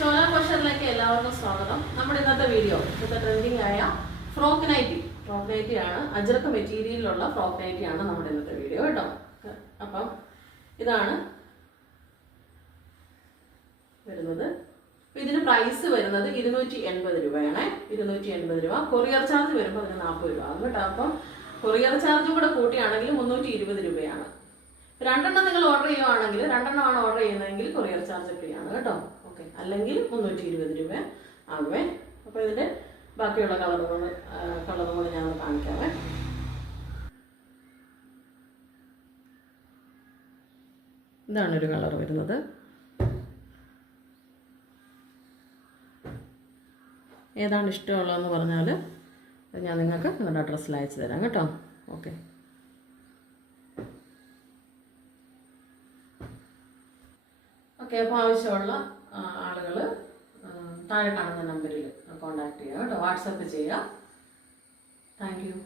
ചോല കോഷറിലേക്ക് എല്ലാവർക്കും സ്വാഗതം. നമ്മുടെ ഇന്നത്തെ വീഡിയോ ട്രെൻഡിങ് ആയ ഫ്രോക്ക് നൈറ്റി ആണ്. അജ്രക്ക് മെറ്റീരിയലിലുള്ള ഫ്രോക്ക് നൈറ്റി ആണ് നമ്മുടെ ഇന്നത്തെ വീഡിയോ കേട്ടോ. അപ്പം ഇതാണ് വരുന്നത്. ഇതിന് പ്രൈസ് വരുന്നത് 280 രൂപയാണ്. 280 രൂപ. കൊറിയർ ചാർജ് വരുമ്പോൾ അതിന് 40 രൂപ ആകും കേട്ടോ. അപ്പം കൊറിയർ ചാർജും കൂടെ കൂട്ടിയാണെങ്കിൽ 320 രൂപയാണ്. രണ്ടെണ്ണം നിങ്ങൾ ഓർഡർ ചെയ്യുവാണെങ്കിൽ, രണ്ടെണ്ണമാണ് ഓർഡർ ചെയ്യുന്നതെങ്കിൽ കൊറിയർ ചാർജ് ഫ്രീ ആണ് കേട്ടോ. ഓക്കെ, അല്ലെങ്കിൽ 320 രൂപ ആകുമേ. അപ്പോൾ ഇതിൻ്റെ ബാക്കിയുള്ള കളറും കൂടി ഞാൻ കാണിക്കാമേ. ഇതാണ് ഒരു കളർ വരുന്നത്. ഏതാണ് ഇഷ്ടമുള്ളതെന്ന് പറഞ്ഞാൽ ഞാൻ നിങ്ങൾക്ക് നിങ്ങളുടെ അഡ്രസ്സിൽ അയച്ചു തരാം കേട്ടോ. ഓക്കെ, അപ്പോൾ ആവശ്യമുള്ള ആളുകൾ താഴെ കാണുന്ന നമ്പറിൽ കോൺടാക്ട് ചെയ്യുക കേട്ടോ. വാട്സപ്പ് ചെയ്യുക. Thank you.